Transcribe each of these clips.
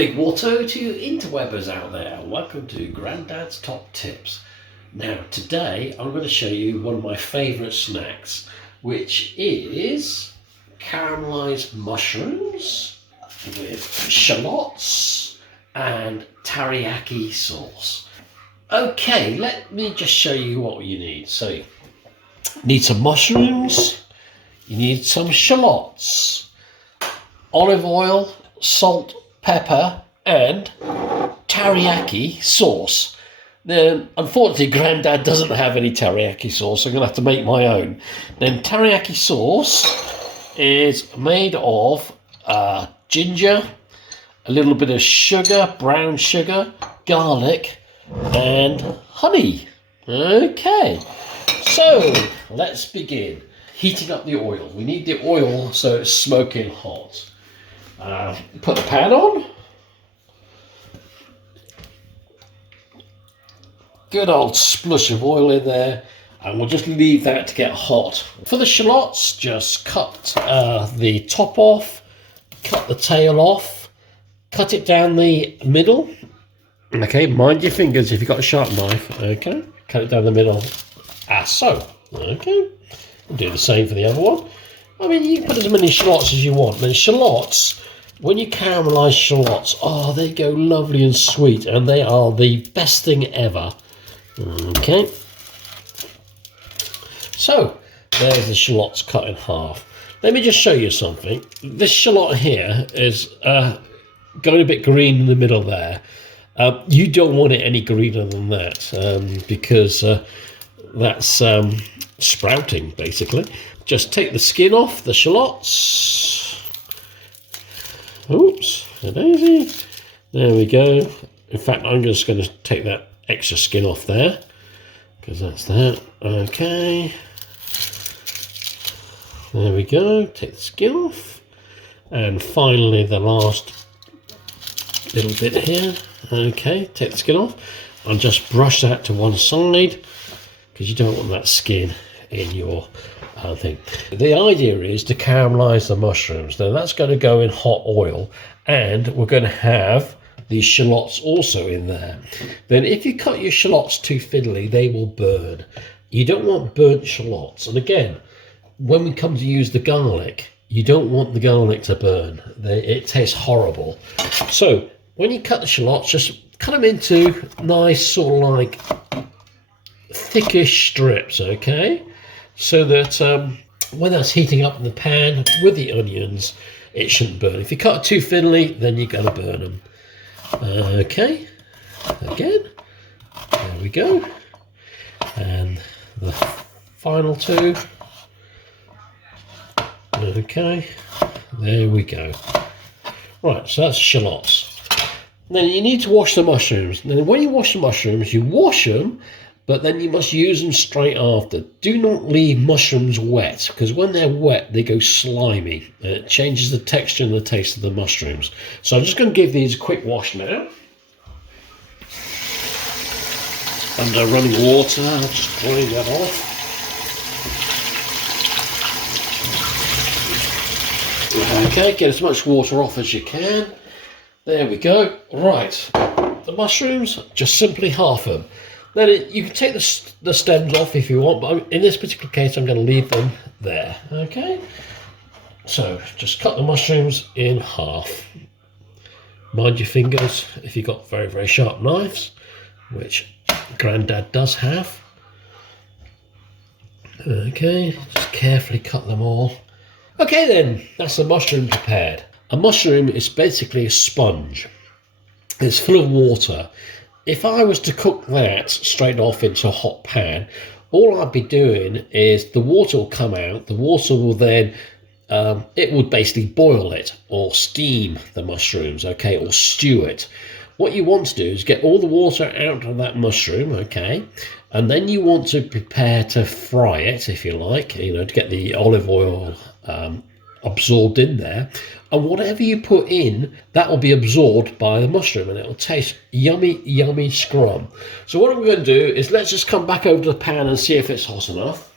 big water to you interwebbers out there. Welcome to Grandads Top Tips. Now today I'm going to show you one of my favourite snacks, which is caramelized mushrooms with shallots and teriyaki sauce. Okay, let me just show you what you need. So you need some mushrooms, you need some shallots, olive oil, salt, pepper and teriyaki sauce. Now, unfortunately, Grandad doesn't have any teriyaki sauce, so I'm going to have to make my own. Then teriyaki sauce is made of ginger, a little bit of sugar, brown sugar, garlic and honey. Okay, so let's begin. Heating up the oil. We need the oil so it's smoking hot. Put the pan on. Good old splush of oil in there, and we'll just leave that to get hot. For the shallots, just cut the top off, cut the tail off, cut it down the middle. Okay, mind your fingers if you've got a sharp knife. Okay, cut it down the middle, as so. Okay, we'll do the same for the other one. I mean, you can put as many shallots as you want. And shallots, when you caramelize shallots, oh, they go lovely and sweet, and they are the best thing ever. Okay, so there's the shallots cut in half. Let me just show you something. This shallot here is going a bit green in the middle there. You don't want it any greener than that because that's sprouting, basically. Just take the skin off the shallots. Oops, daisy. There we go. In fact, I'm just going to take that extra skin off there because that's that. Okay. There we go. Take the skin off. And finally, the last little bit here. Okay, take the skin off. And just brush that to one side because you don't want that skin in your thing. The idea is to caramelize the mushrooms. Now that's going to go in hot oil, and we're going to have these shallots also in there. Then if you cut your shallots too fiddly, they will burn. You don't want burnt shallots. And again, when we come to use the garlic, you don't want the garlic to burn. It tastes horrible. So when you cut the shallots, just cut them into nice sort of like thickish strips, okay? So that when that's heating up in the pan with the onions, it shouldn't burn. If you cut it too fiddly, then you're going to burn them. Okay, again, there we go. And the final two. Okay, there we go. Right, so that's shallots. Then you need to wash the mushrooms. Then when you wash the mushrooms, you wash them, but then you must use them straight after. Do not leave mushrooms wet, because when they're wet, they go slimy. And it changes the texture and the taste of the mushrooms. So I'm just going to give these a quick wash now. Under running water, I'll just clean that off. Okay, get as much water off as you can. There we go. Right, the mushrooms, just simply half them. Then you can take the stems off if you want, but in this particular case, I'm going to leave them there. Okay, so just cut the mushrooms in half. Mind your fingers if you've got very, very sharp knives, which Grandad does have. Okay, just carefully cut them all. Okay then, that's the mushroom prepared. A mushroom is basically a sponge. It's full of water. If I was to cook that straight off into a hot pan, all I'd be doing is the water will come out. The water will then, it would basically boil it or steam the mushrooms, okay, or stew it. What you want to do is get all the water out of that mushroom, okay, and then you want to prepare to fry it, if you like, you know, to get the olive oil absorbed in there. And whatever you put in, that will be absorbed by the mushroom and it will taste yummy, yummy scrum. So what we're going to do is let's just come back over to the pan and see if it's hot enough.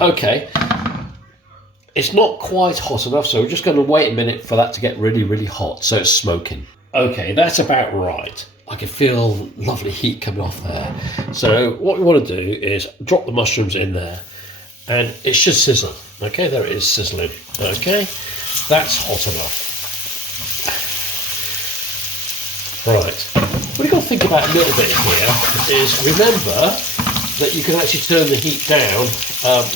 Okay. it's not quite hot enough, so we're just going to wait a minute for that to get really, really hot, so it's smoking. Okay, that's about right. I can feel lovely heat coming off there. So what we want to do is drop the mushrooms in there, and it should sizzle. Okay, there it is sizzling. Okay, that's hot enough. Right, what you've got to think about a little bit here is remember that you can actually turn the heat down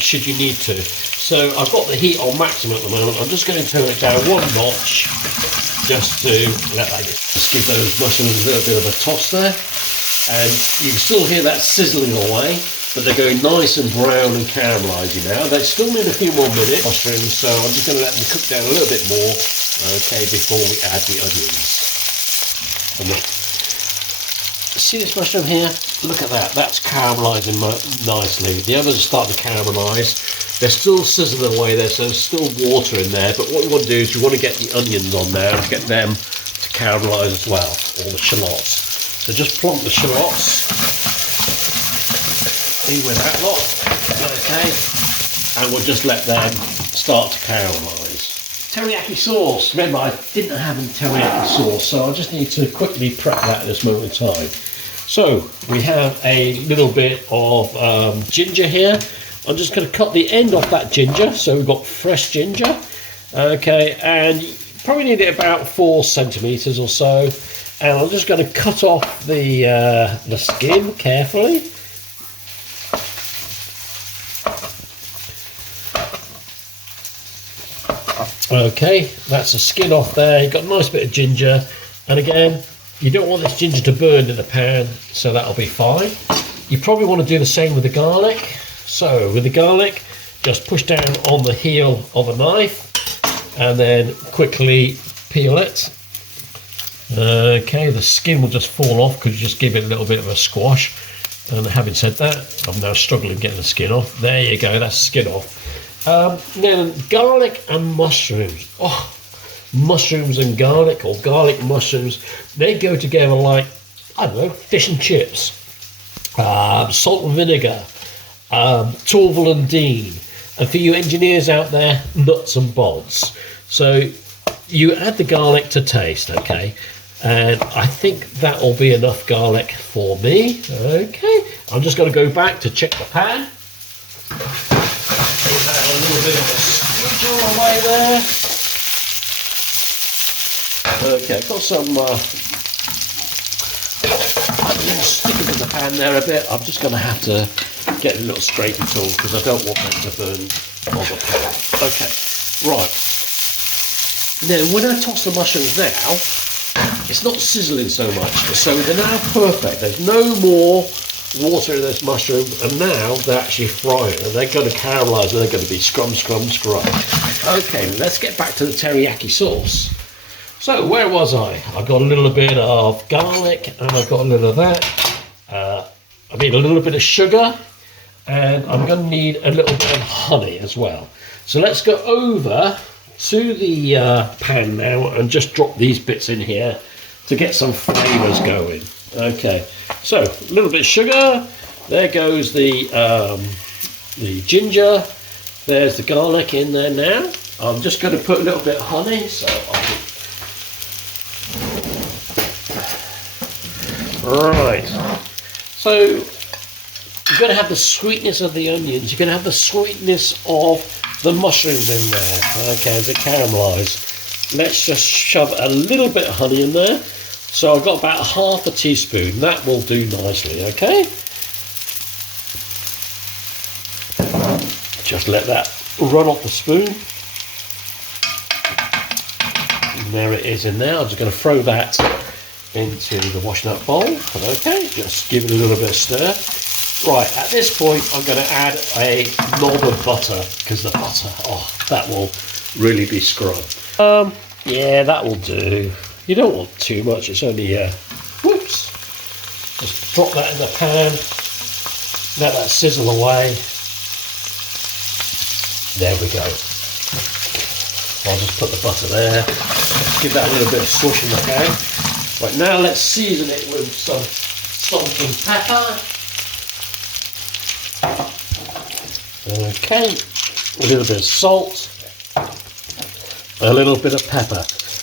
should you need to. So I've got the heat on maximum at the moment. I'm just going to turn it down one notch just to let that just give those mushrooms a little bit of a toss there. And you can still hear that sizzling away, but they're going nice and brown and caramelizing now. They still need a few more minutes, mushrooms, so I'm just going to let them cook down a little bit more, okay, before we add the onions. See this mushroom here? Look at that, that's caramelizing nicely. The others are starting to caramelize. They're still sizzling away there, so there's still water in there, but what you want to do is you want to get the onions on there to get them to caramelize as well, or the shallots. So just plonk the shallots in with that lot, okay, and we'll just let them start to caramelize. Teriyaki sauce. Remember, I didn't have any teriyaki sauce, so I just need to quickly prep that at this moment in time. So we have a little bit of ginger here. I'm just going to cut the end off that ginger, so we've got fresh ginger. Okay, and you probably need it about 4 centimeters or so. And I'm just going to cut off the skin carefully. Okay, that's the skin off there. You've got a nice bit of ginger, and again, you don't want this ginger to burn in the pan, so that'll be fine. You probably want to do the same with the garlic. So with the garlic, just push down on the heel of a knife and then quickly peel it. Okay, the skin will just fall off because you just give it a little bit of a squash. And having said that, I'm now struggling getting the skin off. There you go, that's the skin off. Then garlic and mushrooms. Oh, mushrooms and garlic, or garlic mushrooms, they go together like, I don't know, fish and chips, salt and vinegar, Torval and Dean, and for you engineers out there, nuts and bolts. So you add the garlic to taste, okay, and I think that will be enough garlic for me. Okay, I'm just going to go back to check the pan. Give that a little bit of a squeeze away there. Okay, got some sticking to the pan there a bit. I'm just going to have to get a little scraping tool because I don't want them to burn on the pan. Okay, right. Now, when I toss the mushrooms now, it's not sizzling so much, so they're now perfect. There's no more water in this mushroom, and now they're actually frying, and they're going to caramelize, and they're going to be scrum. Okay, let's get back to the teriyaki sauce. So where was I? I got a little bit of garlic, and I got a little of that. I need a little bit of sugar, and I'm going to need a little bit of honey as well. So let's go over to the pan now and just drop these bits in here to get some flavors going. Okay, so a little bit of sugar. There goes the ginger. There's the garlic in there now. I'm just going to put a little bit of honey. So right. So you're going to have the sweetness of the onions. You're going to have the sweetness of the mushrooms in there. Okay, as it caramelized. Let's just shove a little bit of honey in there. So I've got about half a teaspoon. That will do nicely, okay? Just let that run off the spoon. And there it is in there. I'm just going to throw that into the washing up bowl. Okay, just give it a little bit of stir. Right, at this point, I'm going to add a knob of butter, because the butter, oh, that will really be scrub. Yeah, that will do. You don't want too much, it's only, whoops. Just drop that in the pan, let that sizzle away. There we go. I'll just put the butter there, give that a little bit of swish in the pan. Right, now let's season it with some salt and pepper. Okay, a little bit of salt, a little bit of pepper.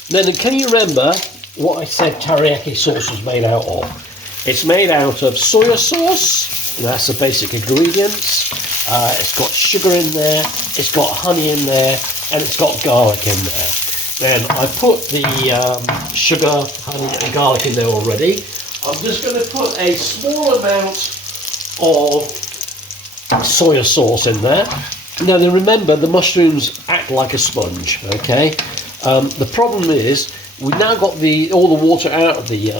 Then can you remember what I said teriyaki sauce was made out of? It's made out of soya sauce. That's the basic ingredients. It's got sugar in there, it's got honey in there, and it's got garlic in there. Then I put the sugar, honey and garlic in there already. I'm just going to put a small amount of soya sauce in there. Now then, remember, the mushrooms act like a sponge, okay? The problem is we've now got all the water out of the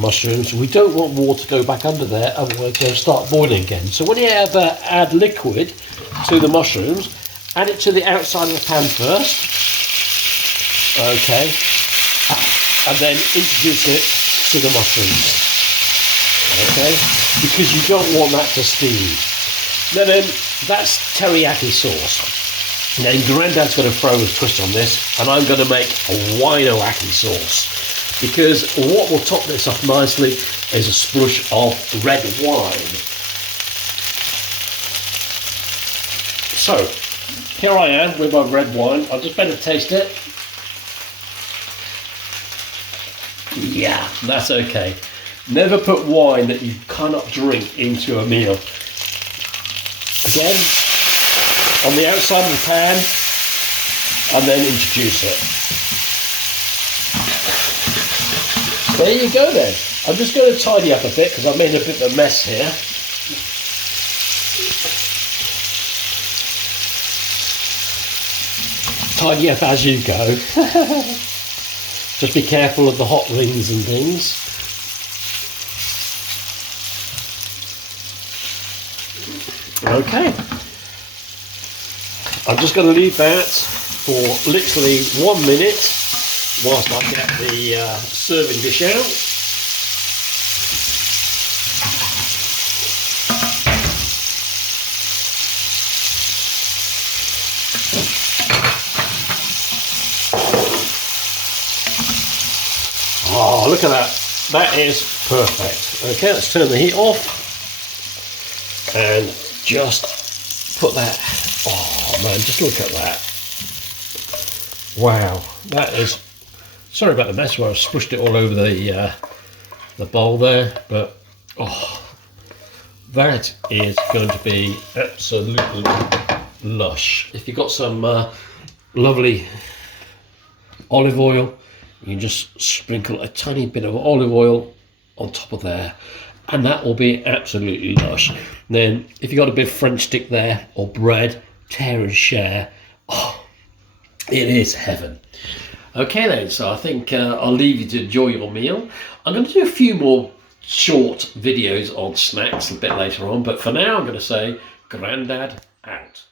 mushrooms. We don't want water to go back under there, otherwise they'll start boiling again. So when you ever add liquid to the mushrooms, add it to the outside of the pan first, okay, and then introduce it to the mushrooms, okay, because you don't want that to steam. Now then, that's teriyaki sauce. Now Grandad's going to throw a twist on this, and I'm going to make a wino-aki sauce, because what will top this off nicely is a splush of red wine. So here I am with my red wine. I'll just better taste it. Yeah, that's okay. Never put wine that you cannot drink into a meal. Again, on the outside of the pan, and then introduce it. There you go then. I'm just going to tidy up a bit because I've made a bit of a mess here. Tidy up as you go. Just be careful of the hot rings and things. Okay. I'm just going to leave that for literally 1 minute whilst I get the serving dish out. Oh, look at that. That is perfect. Okay, let's turn the heat off and just put that. Oh man, just look at that. Wow, that is, sorry about the mess where I splashed it all over the bowl there, but oh, that is going to be absolutely lush. If you've got some lovely olive oil, you can just sprinkle a tiny bit of olive oil on top of there, and that will be absolutely lush. Then if you've got a bit of French stick there or bread, tear and share. Oh, it is heaven. Okay then, so I think I'll leave you to enjoy your meal. I'm going to do a few more short videos on snacks a bit later on, but for now I'm going to say Grandad out.